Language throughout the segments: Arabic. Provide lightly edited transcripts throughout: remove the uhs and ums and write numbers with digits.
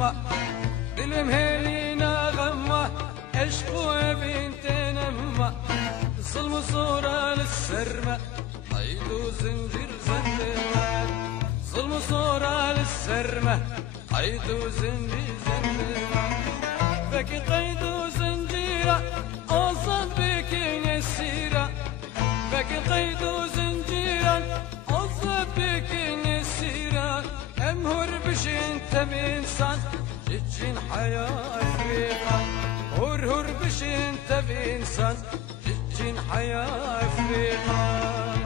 غمة بالمهيلينا غمة عشقوا بنت نمة ظلم صورة للسرمة قيد وزنجير زنمة ظلم صورة للسرمة قيد وزنجير زنمة بك قيد وزنجيرة أوصل بك نسيرة بك قيد وزنجيرة أوصل بك نسيرة أمهر بش انت بإنسان جتشين حياة أفريقيا هر بش انت بإنسان جتشين حياة أفريقيا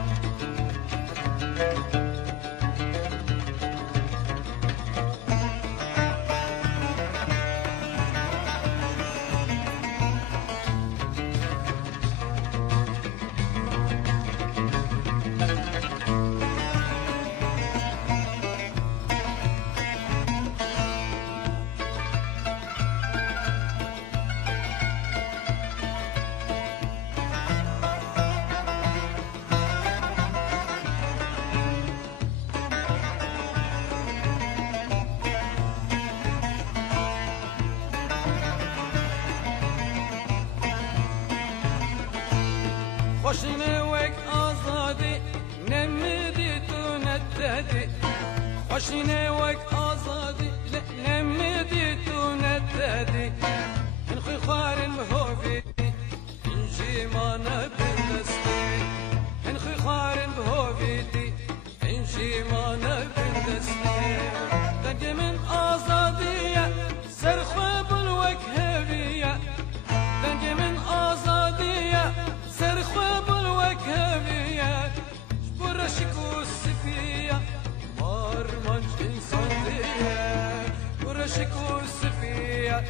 خوشني وك آزادي نمديت ونددي خوشني وك آزادي نمديت ونددي انخي خوار بهوفي انجي ما نبندستي انخي خوار بهوفيتي انجي ما نبندستي دنجي من آزادية سرخة بالوكهبية دنجي من آزادية سرخة بالوكهبية برشك والسفية مار منش إنسان دية برشك والسفية